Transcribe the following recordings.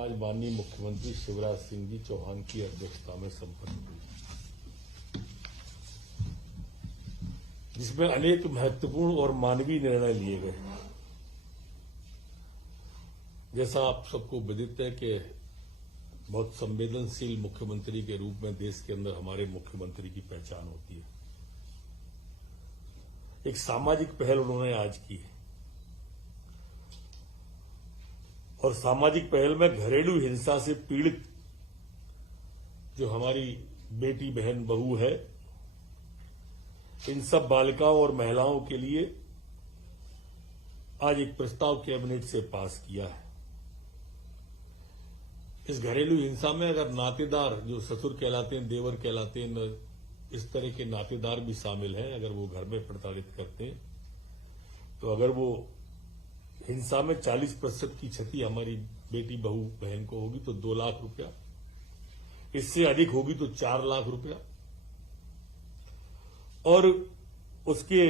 आज माननीय मुख्यमंत्री शिवराज सिंह जी चौहान की अध्यक्षता में संपन्न हुई, जिसमें अनेक महत्वपूर्ण और मानवीय निर्णय लिए गए। जैसा आप सबको विदित है कि बहुत संवेदनशील मुख्यमंत्री के रूप में देश के अंदर हमारे मुख्यमंत्री की पहचान होती है। एक सामाजिक पहल उन्होंने आज की है और सामाजिक पहल में घरेलू हिंसा से पीड़ित जो हमारी बेटी बहन बहू है, इन सब बालिकाओं और महिलाओं के लिए आज एक प्रस्ताव कैबिनेट से पास किया है। इस घरेलू हिंसा में अगर नातेदार जो ससुर कहलाते हैं, देवर कहलाते हैं, इस तरह के नातेदार भी शामिल हैं, अगर वो घर में प्रताड़ित करते हैं, तो अगर वो हिंसा में 40% की क्षति हमारी बेटी बहू बहन को होगी तो 2 लाख रुपया, इससे अधिक होगी तो 4 लाख रुपया, और उसके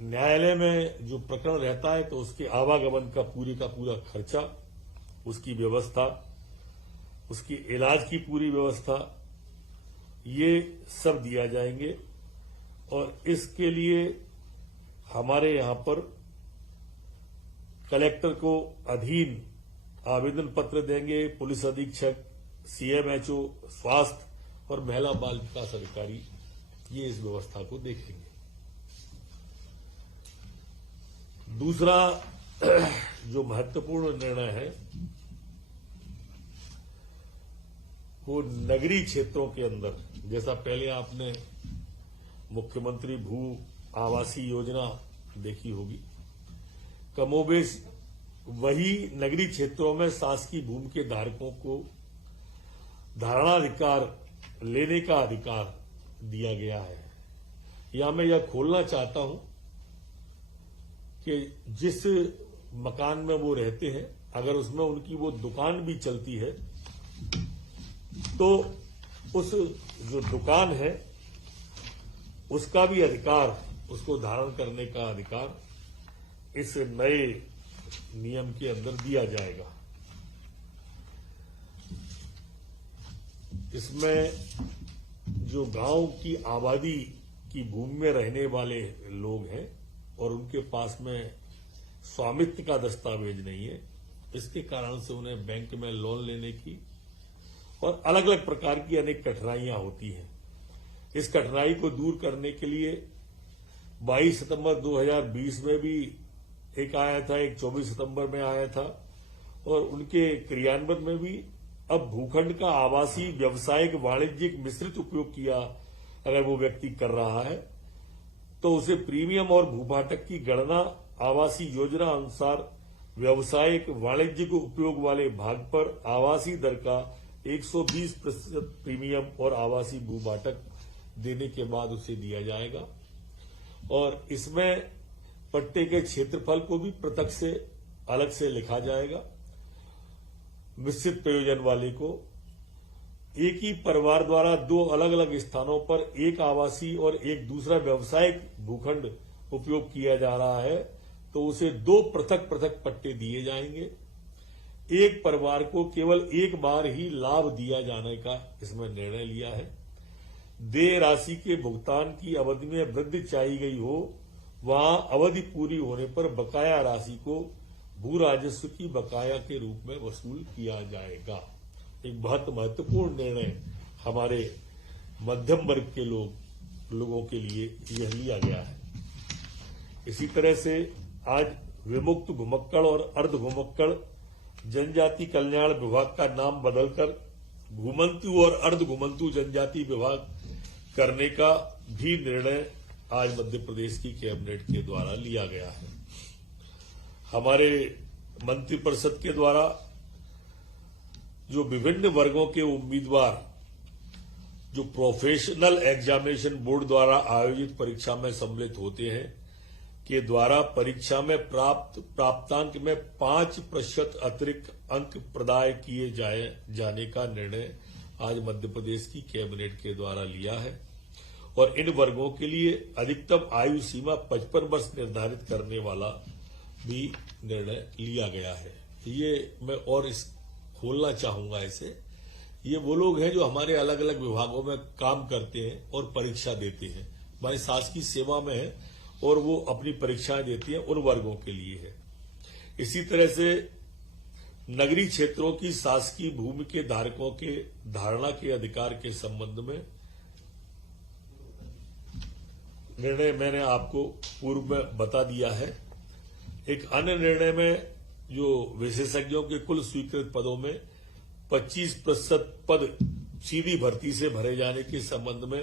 न्यायालय में जो प्रकरण रहता है तो उसके आवागमन का पूरा खर्चा, उसकी व्यवस्था, उसके इलाज की पूरी व्यवस्था, ये सब दिया जाएंगे। और इसके लिए हमारे यहां पर कलेक्टर को अधीन आवेदन पत्र देंगे, पुलिस अधीक्षक, सीएमएचओ, स्वास्थ्य और महिला बाल विकास अधिकारी ये इस व्यवस्था को देखेंगे। दूसरा जो महत्वपूर्ण निर्णय है वो नगरीय क्षेत्रों के अंदर, जैसा पहले आपने मुख्यमंत्री भू आवासीय योजना देखी होगी, कमोबेश वही नगरीय क्षेत्रों में शासकीय भूमि के धारकों को धारणाधिकार लेने का अधिकार दिया गया है। यहां मैं यह खोलना चाहता हूं कि जिस मकान में वो रहते हैं, अगर उसमें उनकी वो दुकान भी चलती है तो उस जो दुकान है उसका भी अधिकार, उसको धारण करने का अधिकार इस नए नियम के अंदर दिया जाएगा। इसमें जो गांव की आबादी की भूमि में रहने वाले लोग हैं और उनके पास में स्वामित्व का दस्तावेज नहीं है, इसके कारण से उन्हें बैंक में लोन लेने की और अलग अलग प्रकार की अनेक कठिनाइयां होती हैं। इस कठिनाई को दूर करने के लिए 22 सितंबर 2020 में भी एक आया था, एक 24 सितंबर में आया था, और उनके क्रियान्वयन में भी अब भूखंड का आवासीय, व्यावसायिक, वाणिज्यिक मिश्रित उपयोग किया अगर वो व्यक्ति कर रहा है तो उसे प्रीमियम और भूभाटक की गणना आवासीय योजना अनुसार व्यावसायिक वाणिज्यिक उपयोग वाले भाग पर आवासीय दर का 120% प्रीमियम और आवासीय भूभाटक देने के बाद उसे दिया जाएगा। और इसमें पट्टे के क्षेत्रफल को भी पृथक से अलग से लिखा जाएगा। मिश्रित प्रयोजन वाले को एक ही परिवार द्वारा 2 अलग अलग स्थानों पर एक आवासीय और एक दूसरा व्यावसायिक भूखंड उपयोग किया जा रहा है तो उसे 2 पृथक पट्टे दिए जाएंगे। एक परिवार को केवल एक बार ही लाभ दिया जाने का इसमें निर्णय लिया है। देय राशि के भुगतान की अवधि में वृद्धि चाही गई हो, वहां अवधि पूरी होने पर बकाया राशि को भू राजस्व की बकाया के रूप में वसूल किया जाएगा। एक बहुत महत्वपूर्ण निर्णय हमारे मध्यम वर्ग के लोगों के लिए यह लिया गया है। इसी तरह से आज विमुक्त घुमक्कड़ और अर्ध घुमक्कड़ जनजाति कल्याण विभाग का नाम बदलकर घुमंतु और अर्ध घुमंतु जनजाति विभाग करने का भी निर्णय आज मध्य प्रदेश की कैबिनेट के द्वारा लिया गया है। हमारे मंत्रिपरिषद के द्वारा जो विभिन्न वर्गों के उम्मीदवार जो प्रोफेशनल एग्जामिनेशन बोर्ड द्वारा आयोजित परीक्षा में सम्मिलित होते हैं के द्वारा परीक्षा में प्राप्तांक में 5% अतिरिक्त अंक प्रदाय किए जाने का निर्णय आज मध्य प्रदेश की कैबिनेट के द्वारा लिया है और इन वर्गों के लिए अधिकतम आयु सीमा 55 वर्ष निर्धारित करने वाला भी निर्णय लिया गया है। ये मैं और इस खोलना चाहूंगा इसे। ये वो लोग हैं जो हमारे अलग अलग विभागों में काम करते हैं और परीक्षा देते हैं, हमारी शासकीय सेवा में है और वो अपनी परीक्षाएं देती हैं, उन वर्गों के लिए है। इसी तरह से नगरीय क्षेत्रों की शासकीय भूमि के धारकों के धारणा के अधिकार के संबंध में निर्णय मैंने आपको पूर्व में बता दिया है। एक अन्य निर्णय में जो विशेषज्ञों के कुल स्वीकृत पदों में 25% पद सीधी भर्ती से भरे जाने के संबंध में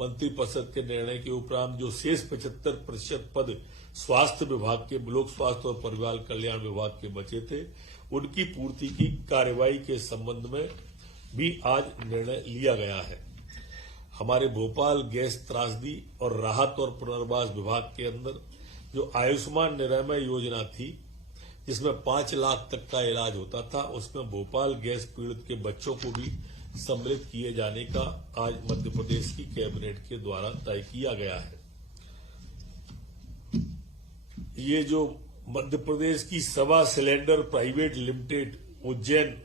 मंत्रिपरिषद के निर्णय के उपरांत जो शेष 75% पद स्वास्थ्य विभाग के, लोक स्वास्थ्य और परिवार कल्याण विभाग के बचे थे, उनकी पूर्ति की कार्यवाही के संबंध में भी आज निर्णय लिया गया है। हमारे भोपाल गैस त्रासदी और राहत और पुनर्वास विभाग के अंदर जो आयुष्मान निरामय योजना थी, जिसमें 5 लाख तक का इलाज होता था, उसमें भोपाल गैस पीड़ित के बच्चों को भी सम्मिलित किए जाने का आज मध्य प्रदेश की कैबिनेट के द्वारा तय किया गया है। ये जो मध्य प्रदेश की सवा सिलेंडर प्राइवेट लिमिटेड उज्जैन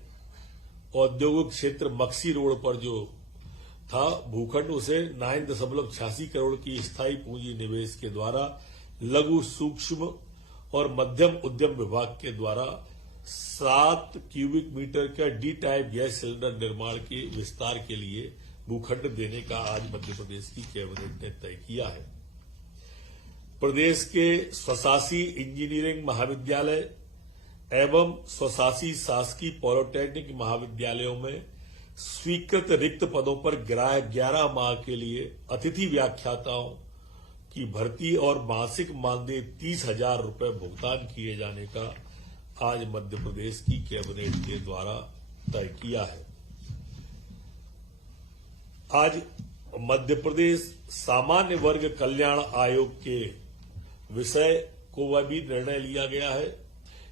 औद्योगिक क्षेत्र मक्सी रोड पर जो था भूखंड, उसे 9.86 करोड़ की स्थायी पूंजी निवेश के द्वारा लघु सूक्ष्म और मध्यम उद्यम विभाग के द्वारा 7 क्यूबिक मीटर का डी टाइप गैस सिलेंडर निर्माण के विस्तार के लिए भूखंड देने का आज मध्य प्रदेश की कैबिनेट ने तय किया है। प्रदेश के स्वशासी इंजीनियरिंग महाविद्यालय एवं स्वशासी शासकीय पॉलिटेक्निक महाविद्यालयों में स्वीकृत रिक्त पदों पर 11 माह के लिए अतिथि व्याख्याताओं की भर्ती और मासिक मानदेय 30,000 रुपए भुगतान किए जाने का आज मध्य प्रदेश की कैबिनेट के द्वारा तय किया है। आज मध्य प्रदेश सामान्य वर्ग कल्याण आयोग के विषय को वह भी निर्णय लिया गया है।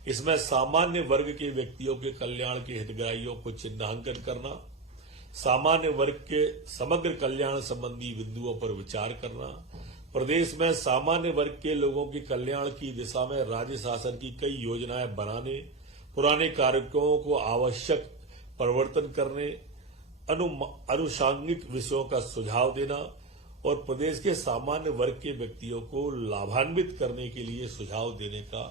इसमें सामान्य वर्ग के व्यक्तियों के कल्याण के हितग्राहियों को चिन्हांकन करना, सामान्य वर्ग के समग्र कल्याण संबंधी बिंदुओं पर विचार करना, प्रदेश में सामान्य वर्ग के लोगों के कल्याण की दिशा में राज्य शासन की कई योजनाएं बनाने, पुराने कार्यक्रमों को आवश्यक परिवर्तन करने, अनुषांगिक विषयों का सुझाव देना और प्रदेश के सामान्य वर्ग के व्यक्तियों को लाभान्वित करने के लिए सुझाव देने का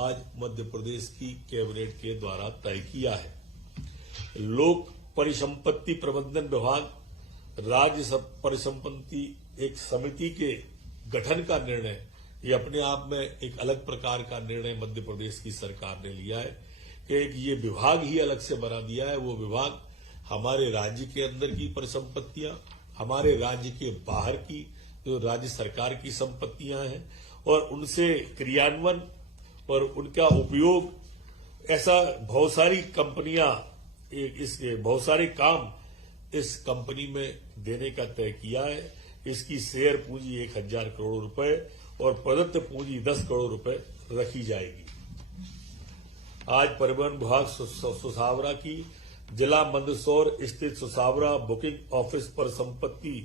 आज मध्य प्रदेश की कैबिनेट के द्वारा तय किया है। लोक परिसंपत्ति प्रबंधन विभाग राज्य परिसंपत्ति एक समिति के गठन का निर्णय, ये अपने आप में एक अलग प्रकार का निर्णय मध्य प्रदेश की सरकार ने लिया है कि एक ये विभाग ही अलग से बना दिया है। वो विभाग हमारे राज्य के अंदर की परिसंपत्तियां, हमारे राज्य के बाहर की जो राज्य सरकार की संपत्तियां हैं और उनसे क्रियान्वयन और उनका उपयोग, ऐसा बहुत सारी कंपनियां, इसके बहुत सारे काम इस कंपनी में देने का तय किया है। इसकी शेयर पूंजी 1,000 करोड़ रुपए और प्रदत्त पूंजी 10 करोड़ रुपए रखी जाएगी। आज परिवहन विभाग सुसावरा की जिला मंदसौर स्थित सुसावरा बुकिंग ऑफिस पर संपत्ति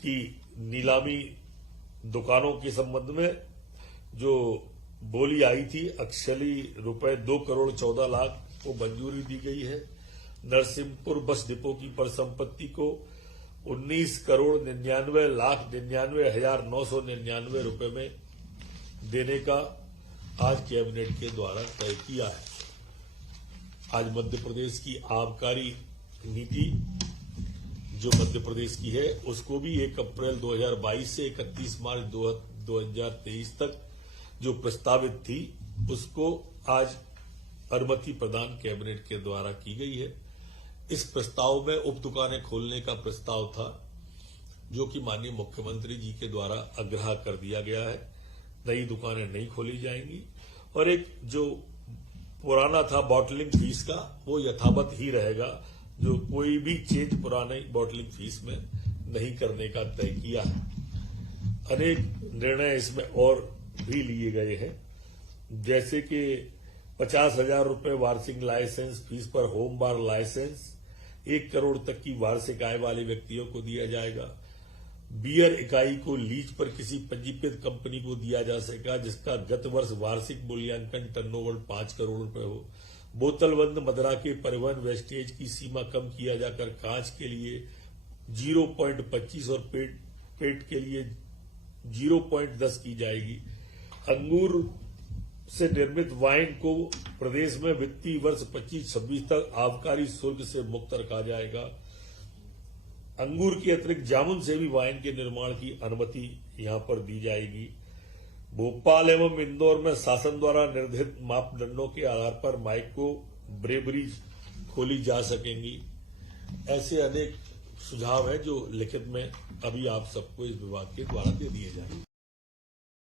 की नीलामी दुकानों के संबंध में जो बोली आई थी, एक्चुअली रुपए 2 करोड़ 14 लाख को मंजूरी दी गई है। नरसिंहपुर बस डिपो की परिसंपत्ति को 19 करोड़ 99 लाख 99,999 रुपए में देने का आज कैबिनेट के द्वारा तय किया है। आज मध्य प्रदेश की आबकारी नीति जो मध्य प्रदेश की है, उसको भी 1 अप्रैल 2022 से 31 मार्च 2023 तक जो प्रस्तावित थी, उसको आज अनुमति प्रदान कैबिनेट के द्वारा की गई है। इस प्रस्ताव में उप दुकानें खोलने का प्रस्ताव था, जो कि माननीय मुख्यमंत्री जी के द्वारा आग्रह कर दिया गया है। नई दुकानें नहीं खोली जाएंगी और एक जो पुराना था बॉटलिंग फीस का, वो यथावत ही रहेगा। जो कोई भी चेंज पुराने बॉटलिंग फीस में नहीं करने का तय किया है। अनेक निर्णय इसमें और भी लिए गए हैं, जैसे कि 50,000 रुपए वार्षिक लाइसेंस फीस पर होम बार लाइसेंस 1 करोड़ तक की वार्षिक आय वाले व्यक्तियों को दिया जाएगा। बियर इकाई को लीज पर किसी पंजीकृत कंपनी को दिया जा सकेगा जिसका गत वर्ष वार्षिक मूल्यांकन टर्नओवर 5 करोड़ रुपए हो। बोतलबंद मदरा के परिवहन वेस्टेज की सीमा कम किया जाकर कांच के लिए 0.25 और पेट के लिए 0.10 की जाएगी। अंगूर से निर्मित वाइन को प्रदेश में वित्तीय वर्ष 25-26 तक आबकारी शुल्क से मुक्त रखा जाएगा। अंगूर के अतिरिक्त जामुन से भी वाइन के निर्माण की अनुमति यहां पर दी जाएगी। भोपाल एवं इंदौर में शासन द्वारा निर्धारित मापदंडों के आधार पर माइक्रो ब्रेवरीज खोली जा सकेंगी। ऐसे अनेक सुझाव हैं जो लिखित में अभी आप सबको इस विभाग के द्वारा दे दिए जाएंगे।